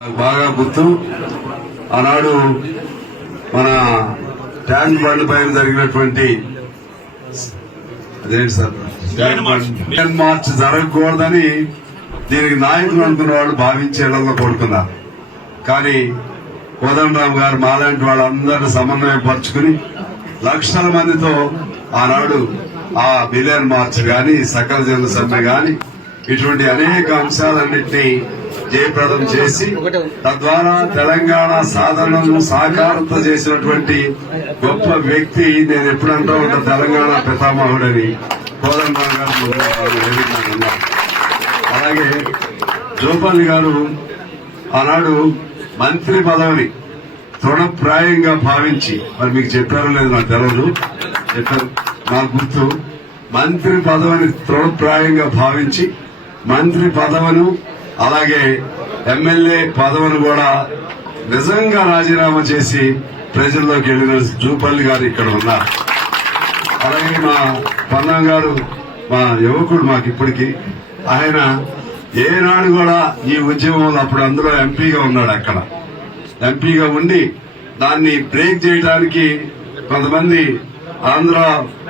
నాకు బాగా గుర్తు. ఆనాడు మన ట్యాంక్ బండ్ పైన జరిగినటువంటి అదేంటి సార్? ట్యాంక్ మార్చ్ జరగకూడదని దీనికి నాయకులు అనుకున్న వాళ్ళు భావించేళ్ళలో కోరుకున్నారు. కానీ కోదండరామ్ గారు మాలాంటి వాళ్ళందరినీ సమన్వయం పరుచుకుని లక్షల మందితో ఆనాడు ఆ బిలియన్ మార్చ్ గాని సకల జన సమ్మె గాని ఇటువంటి అనేక అంశాలన్నింటినీ జయప్రదం చేసి తద్వారా తెలంగాణ సాధనను సాకారత చేసినటువంటి గొప్ప వ్యక్తి నేను ఎప్పుడంటూ ఉంటా తెలంగాణ పితామహుడని గారు. అలాగే జోపల్లి గారు ఆనాడు మంత్రి పదవిని తృణప్రాయంగా భావించి మరి మీకు చెప్పారో లేదు నాకు తెలియదు చెప్పారు. నాకు గుర్తు. మంత్రి పదవిని తృణప్రాయంగా భావించి మంత్రి పదవను అలాగే ఎమ్మెల్యే పదవిని కూడా నిజంగా రాజీనామా చేసి ప్రజల్లోకి వెళ్ళిన జూపల్లి గారు ఇక్కడ ఉన్నారు. అలాగే మా పన్నం గారు మా యువకుడు మాకు ఇప్పటికి. ఆయన ఏనాడు కూడా ఈ ఉద్యమంలో అప్పుడు అందులో ఎంపీగా ఉన్నాడు అక్కడ. ఎంపీగా ఉండి దాన్ని బ్రేక్ చేయడానికి కొంతమంది ఆంధ్ర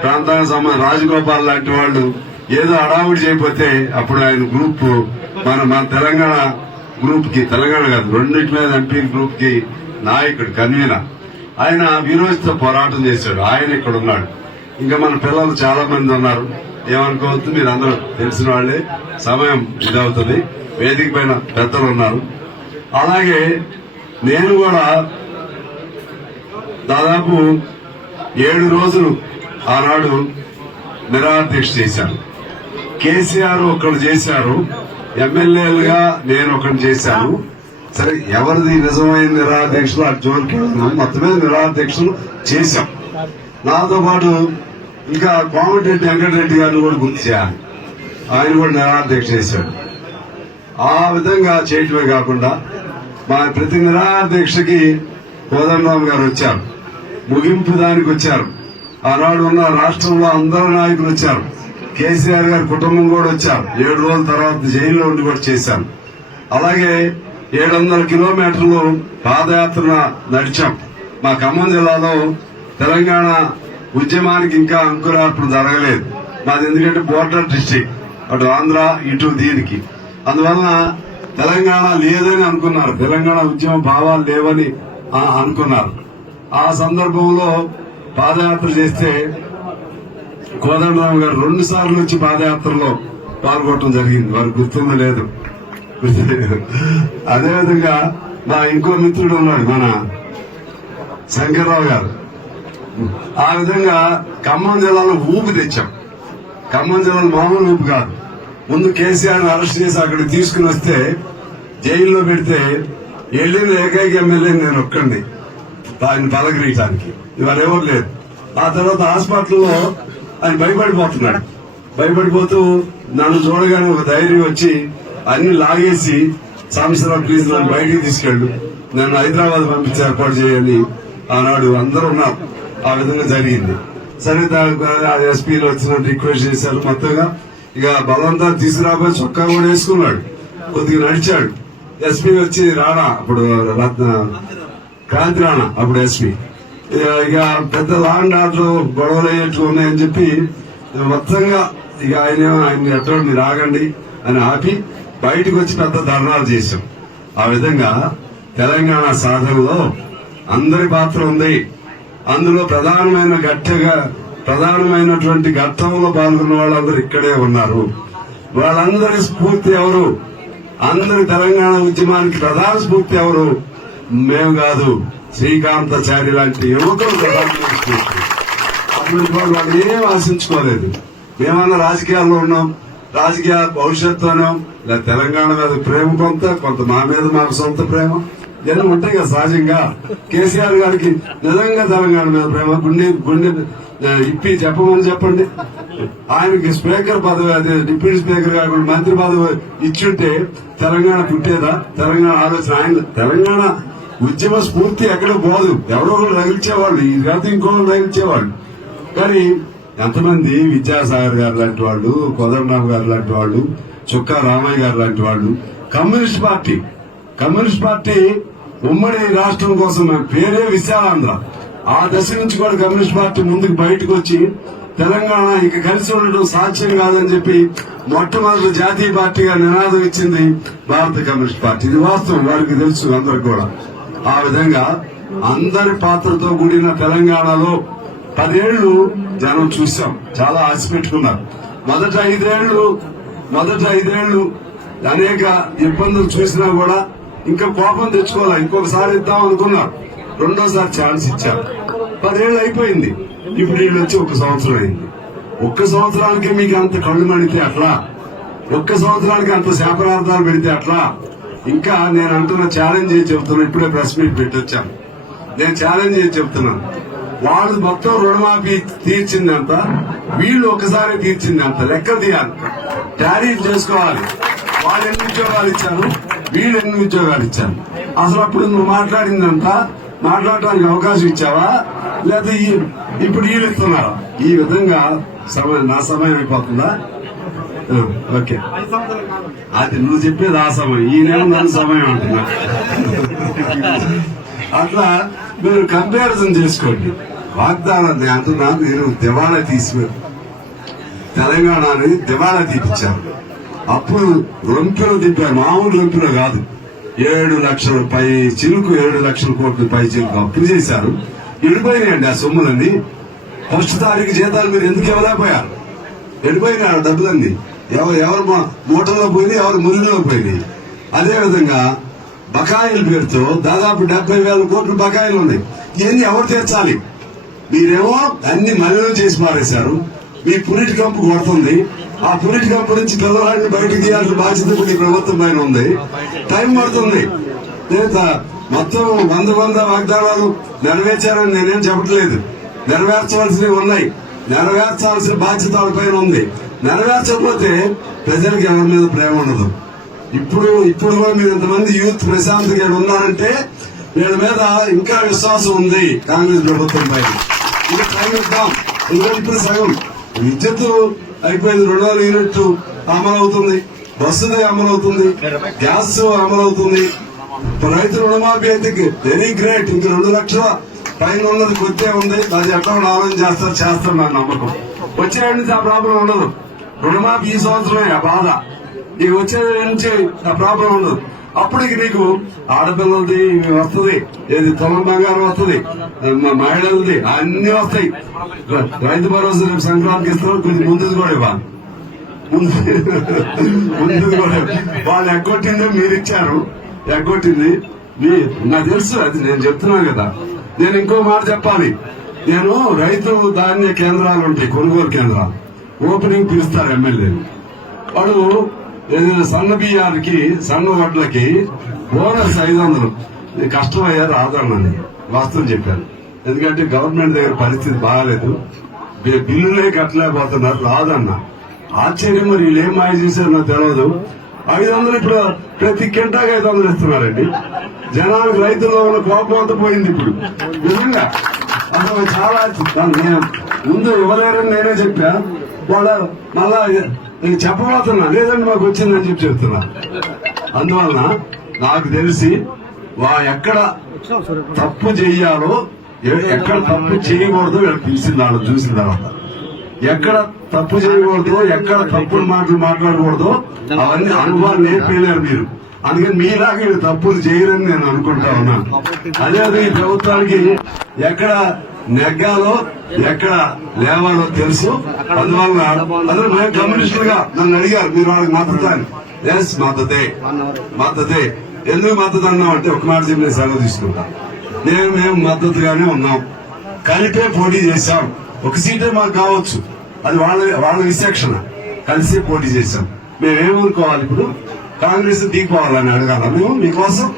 ప్రాంతానికి సంబంధించిన రాజగోపాల్ లాంటి వాళ్ళు ఏదో అడావుడి చేయకపోతే అప్పుడు ఆయన గ్రూప్ మన మన తెలంగాణ గ్రూప్కి తెలంగాణ కాదు రెండిట్లో ఎంపీ గ్రూప్కి నాయకుడు కన్వీనర్. ఆయన విరోధితో పోరాటం చేశాడు. ఆయన ఇక్కడ ఉన్నాడు. ఇంకా మన పిల్లలు చాలా మంది ఉన్నారు. ఏమనుకోవద్దు మీరు అందరూ తెలిసిన వాళ్ళే. సమయం ఇదవుతుంది. వేదిక పైన పెద్దలు ఉన్నారు. అలాగే నేను కూడా దాదాపు ఏడు రోజులు ఆనాడు నిరాదీక్ష చేశాను. కేసీఆర్ ఒకళ్ళు చేశారు. ఎమ్మెల్యేలుగా నేను ఒకటి చేశాను. సరే ఎవరిది నిజమైన నిరాధ్యక్షులు? అటు జోలికి వెళ్ళను. మొత్తం చేశాం. నాతో పాటు ఇంకా కోమటిరెడ్డి వెంకటరెడ్డి గారిని కూడా గుర్తు చేయాలి. ఆయన కూడా నిరాధ్యక్ష చేశాడు. ఆ విధంగా చేయటమే కాకుండా మా ప్రతి నిరాధ్యక్షకి కోదండరామ్ గారు వచ్చారు. ముగింపు దానికి వచ్చారు. ఆనాడు ఉన్న రాష్ట్రంలో అందరు నాయకులు వచ్చారు. కేసీఆర్ గారి కుటుంబం కూడా వచ్చారు. ఏడు రోజుల తర్వాత జైల్లో ఉండి కూడా చేశాం అలాగే ఏడు వందల కిలోమీటర్లు పాదయాత్ర నడిచాం. మా ఖమ్మం జిల్లాలో తెలంగాణ ఉద్యమానికి ఇంకా అంకురార్పణ జరగలేదు. మాది ఎందుకంటే బోర్డర్ డిస్టిక్ అటు ఆంధ్ర ఇటు దీనికి. అందువలన తెలంగాణ లేదని అనుకున్నారు. తెలంగాణ ఉద్యమ భావాలు లేవని అనుకున్నారు. ఆ సందర్భంలో పాదయాత్ర చేస్తే కోదండరావు గారు రెండు సార్లు వచ్చి పాదయాత్రలో పాల్గొనడం జరిగింది. వారు గుర్తుందో లేదు. అదేవిధంగా మా ఇంకో మిత్రుడు ఉన్నాడు మన శంకర్రావు గారు. ఆ విధంగా ఖమ్మం జిల్లాలో ఊపి తెచ్చాం. ఖమ్మం జిల్లాలో మామూలు ఊపి కాదు. ముందు కేసీఆర్ అరెస్ట్ చేసి అక్కడికి తీసుకుని వస్తే జైల్లో పెడితే వెళ్ళిన ఏకైక ఎమ్మెల్యే నేను ఒక్కండి ఆయన పలకరీయటానికి ఇవాళ ఎవరు లేదు ఆ తర్వాత హాస్పిటల్లో ఆయన భయపడిపోతున్నాడు. భయపడిపోతూ నన్ను చూడగానే ఒక ధైర్యం వచ్చి అన్ని లాగేసి సాంబశివరావు ప్లీజ్ నన్ను బయటికి తీసుకెళ్ళు. నన్ను హైదరాబాద్ పంపించి ఏర్పాటు చేయని ఆనాడు అందరూ ఉన్నారు. ఆ విధంగా జరిగింది. సరే ఎస్పీలు వచ్చిన రిక్వెస్ట్ చేశారు మొత్తంగా. ఇక బలవంతా తీసుకురాబోయే చొక్కా కూడా వేసుకున్నాడు. కొద్దిగా నడిచాడు. ఎస్పీ వచ్చి రాణా అప్పుడు రత్న క్రాంతి రాణా అప్పుడు ఎస్పీ. ఇక పెద్ద లాండ్ ఆర్డర్ గొడవలు అయ్యేట్లు ఉన్నాయని చెప్పి మొత్తంగా ఇక ఆయన ఆయన ఎట్లా మీరు ఆగండి అని ఆపి బయటకు వచ్చి పెద్ద ధర్నాలు చేశాం. ఆ విధంగా తెలంగాణ సాధనలో అందరి పాత్ర ఉంది. అందులో ప్రధానమైన గట్టిగా ప్రధానమైనటువంటి ఘట్టంలో పాల్గొన్న వాళ్ళందరూ ఇక్కడే ఉన్నారు. వాళ్ళందరి స్ఫూర్తి ఎవరు? అందరి తెలంగాణ ఉద్యమానికి ప్రధాన స్ఫూర్తి ఎవరు? మేము కాదు శ్రీకాంతాచారి లాంటి యువకులు ప్రధాన వాళ్ళు ఏం ఆశించుకోలేదు. మేమన్నా రాజకీయాల్లో ఉన్నాం రాజకీయ భవిష్యత్తులోనే లేదా తెలంగాణ మీద ప్రేమ కొంత కొంత మా మీద మాకు సొంత ప్రేమ. జనం ఉంటాయి కదా సహజంగా. కేసీఆర్ గారికి నిజంగా తెలంగాణ మీద ప్రేమ. గుండె గుండె ఇప్పి చెప్పమని చెప్పండి. ఆయనకి స్పీకర్ పదవి అదే డిప్యూటీ స్పీకర్ కాకుండా మంత్రి పదవి ఇచ్చుంటే తెలంగాణ పుట్టేదా? తెలంగాణ ఆలోచన ఆయన తెలంగాణ ఉద్యమ స్ఫూర్తి ఎక్కడ పోదు. ఎవరో ఒకరు రగిల్చేవాళ్ళు ఈ కాదు ఇంకోళ్ళు రగిల్చేవాళ్ళు. కానీ ఎంతమంది విద్యాసాగర్ గారు లాంటి వాళ్ళు కోదండరామ్ గారు లాంటి వాళ్ళు చుక్కా రామయ్య గారు లాంటి వాళ్ళు కమ్యూనిస్ట్ పార్టీ. కమ్యూనిస్ట్ పార్టీ ఉమ్మడి రాష్ట్రం కోసం పేరే విశాలాంధ్ర. ఆ దశ నుంచి కూడా కమ్యూనిస్ట్ పార్టీ ముందుకు బయటకు వచ్చి తెలంగాణ ఇక కలిసి ఉండడం సాధ్యం కాదని చెప్పి మొట్టమొదటి జాతీయ పార్టీగా నినాదం ఇచ్చింది భారత కమ్యూనిస్ట్ పార్టీ. ఇది వాస్తవం వారికి తెలుసు అందరికి కూడా. ఆ విధంగా అందరి పాత్రతో కూడిన తెలంగాణలో పదేళ్ళు జనం చూసాం చాలా ఆశ పెట్టుకున్నారు మొదట ఐదేళ్ళు మొదట ఐదేళ్ళు అనేక ఇబ్బందులు చూసినా కూడా ఇంకా కోపం తెచ్చుకోవాలి ఇంకొకసారి ఇద్దాం అనుకున్నారు. రెండోసారి ఛాన్స్ ఇచ్చారు. పదేళ్ళు అయిపోయింది. ఇప్పుడు వీళ్ళు వచ్చి ఒక సంవత్సరం అయింది. ఒక్క సంవత్సరానికి మీకు అంత కళ్ళు మణితే అట్లా ఒక్క సంవత్సరానికి అంత శాపనార్థాలు పెడితే అట్లా ఇంకా నేను అంటున్న ఛాలెంజ్ చేసి చెప్తున్నా? ఇప్పుడే ప్రెస్ మీట్ పెట్టొచ్చాను నేను ఛాలెంజ్ చేసి చెప్తున్నాను వాళ్ళు మొత్తం రుణమాఫీ తీర్చిందంత వీళ్ళు ఒకసారి తీర్చిందంత లెక్క తీయాలి. టారీఫ్ చేసుకోవాలి. వాళ్ళు ఎన్ని ఉద్యోగాలు ఇచ్చారు? వీళ్ళు ఎన్ని ఉద్యోగాలు ఇచ్చారు? అసలు అప్పుడు నువ్వు మాట్లాడిందంతా మాట్లాడటానికి అవకాశం ఇచ్చావా? లేదా ఇప్పుడు వీళ్ళు ఇస్తున్నారా? ఈ విధంగా సమయం నా సమయం అయిపోతుందా? ఓకే. అది నువ్వు చెప్పేది ఆ సమయం. ఈయనేమో నన్ను సమయం అంటున్నా. అట్లా మీరు కంపారిజన్ చేసుకోండి. వాగ్దానం నేను అంటున్నా మీరు దివాళా తీసి తెలంగాణ అనేది దివాళా తీపిచ్చారు. అప్పుడు రొంపిలో తిప్పారు. మామూలు రొంపిలో కాదు. ఏడు లక్షల పై చిలుకు ఏడు లక్షల కోట్ల పై చిలుకు అప్పులు చేశారు. విడిపోయినాయండి ఆ సొమ్ములన్నీ. ఫస్ట్ తారీఖు జీతాలు మీరు ఎందుకు ఇవ్వలేకపోయారు? ఆ డబ్బులన్నీ? ఎవరు ఎవరు మూటల్లో పోయినాయి ఎవరు మురిగిలో పోయినాయి అదేవిధంగా బకాయిల పేరుతో దాదాపు డెబ్బై వేల కోట్లు బకాయిలు ఉన్నాయి. ఇవన్నీ ఎవరు తీర్చాలి? మీరేమో అన్ని మలినం చేసి మారేశారు మీ పురిటి కంపు కొడుతుంది. ఆ పురిటి కంపు నుంచి పిల్లవాడిని బయటకు తీయాల్సిన బాధ్యత కూడా ఈ ప్రభుత్వం పైన ఉంది. టైం పడుతుంది. లేదా మొత్తం వంద వంద వాగ్దానాలు నెరవేర్చారని నేనేం చెప్పట్లేదు. నెరవేర్చవలసినవి ఉన్నాయి. నెరవేర్చాల్సిన బాధ్యత పైన ఉంది. నెరవేర్చకపోతే ప్రజలకు ఎవరి మీద ప్రేమ ఉండదు. ఇప్పుడు ఇప్పుడు కూడా మీరు ఇంతమంది యూత్ ప్రశాంత్ గారు ఉన్నారంటే వీళ్ళ మీద ఇంకా విశ్వాసం ఉంది కాంగ్రెస్ ప్రభుత్వం పైన. ఇది టైం ఇప్పుడు సగం విద్యుత్ అయిపోయింది రెండు వందల యూనిట్లు అమలు అవుతుంది బస్సుది అమలు అవుతుంది గ్యాస్ అమలు అవుతుంది రైతు రుణమాఫీ అయితే వెరీ గ్రేట్. ఇంక రెండు లక్షల పైన ఉన్నది కొద్దే ఉంది. అది ఎట్లా ఆలోచన చేస్తారు చేస్తారు నా నమ్మకం. వచ్చే నుంచి ఆ ప్రాబ్లం ఉండదు. రుణమాఫీ ఈ సంవత్సరమే ఆ బాధ. ఇక వచ్చే నుంచి ఆ ప్రాబ్లం ఉండదు. అప్పటికి నీకు ఆడపిల్లలది వస్తుంది ఏది తొలం బంగారం వస్తుంది మహిళలది అన్ని వస్తాయి. రైతు భరోసా రేపు సంక్రాంతికి ఇస్తారు కొంచెం ముందుది కూడా ఇవ్వాలి ముందు కూడా వాళ్ళు ఎగ్గొట్టిందే మీరు ఇచ్చారు ఎగ్గొట్టింది మీ నాకు తెలుసు అది నేను చెప్తున్నాను కదా. నేను ఇంకో మాట చెప్పాలి. నేను రైతు ధాన్య కేంద్రాలు ఉంటాయి కొనుగోలు కేంద్రాలు. ఓపెనింగ్ పిలుస్తారు ఎమ్మెల్యేలు వాడు ఏదైనా సన్న బియ్యానికి సన్న వడ్లకి బోనస్ ఐదు వందలు. కష్టమయ్యా రాదన్నది వాస్తవం చెప్పాను. ఎందుకంటే గవర్నమెంట్ దగ్గర పరిస్థితి బాగాలేదు. బిల్లులే కట్టలేకపోతున్నారు రాదన్న ఆశ్చర్యం మరి వీళ్ళు ఏం మాయ చేశారు నాకు తెలియదు ఐదు వందలు ఇప్పుడు ప్రతి కింటాకి ఐదు వందలు ఇస్తున్నారండి. జనాలకు రైతుల్లో ఉన్న కోపం అంతా పోయింది ఇప్పుడు. నిజంగా. అసలు చాలా నేను ముందు ఇవ్వలేరని నేనే చెప్పా. వాళ్ళ మళ్ళా నేను చెప్పబోతున్నా. లేదండి మాకు వచ్చిందని చెప్పి చెప్తున్నా. అందువలన నాకు తెలిసి వా ఎక్కడ తప్పు చెయ్యాలో ఎక్కడ తప్పు చేయకూడదు వీళ్ళు పిలిచింది వాళ్ళు చూసిన తర్వాత. ఎక్కడ తప్పు చేయకూడదు ఎక్కడ తప్పుడు మాటలు మాట్లాడకూడదు అవన్నీ అనుభవాలు నేర్పలేరు మీరు. అందుకని మీలాగా తప్పులు చేయరని నేను అనుకుంటా ఉన్నాను. అదే ఈ ప్రభుత్వానికి ఎక్కడ నెగ్గాలో ఎక్కడ లేవాలో తెలుసు. అందువల్ల అందరూ మేము కమ్యూనిస్టులుగా నన్ను అడిగారు మీరు వాళ్ళకి మద్దతాన్ని ఎస్ మద్దతే. మద్దతే. ఎందుకు మద్దతు అన్నాం అంటే ఒక మాట చెప్పి నేను సెలవు తీసుకుంటా. నేను మేము మద్దతుగానే ఉన్నాం. కలిపే పోటీ చేశాం. ఒక సీటే మాకు కావచ్చు. అది వాళ్ళ వాళ్ళ విశేషణ కలిసి పోటీ చేశాం. మేమేమనుకోవాలి ఇప్పుడు? కాంగ్రెస్ దిగిపోవాలని అడగాల మేము మీకోసం?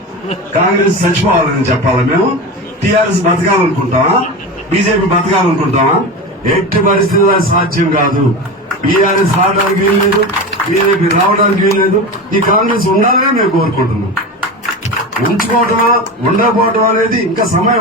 కాంగ్రెస్ చచ్చిపోవాలని చెప్పాలా మేము? టీఆర్ఎస్ బతకాలనుకుంటామా? బీజేపీ బతకాలనుకుంటామా ఎట్టి పరిస్థితుల్లో సాధ్యం కాదు. బీఆర్ఎస్ రావడానికి వీల్లేదు బీజేపీ రావడానికి వీల్లేదు. ఈ కాంగ్రెస్ ఉండాలనే మేము కోరుకుంటున్నాం. ఉంచుకోవటమా ఉండకపోవటం అనేది ఇంకా సమయం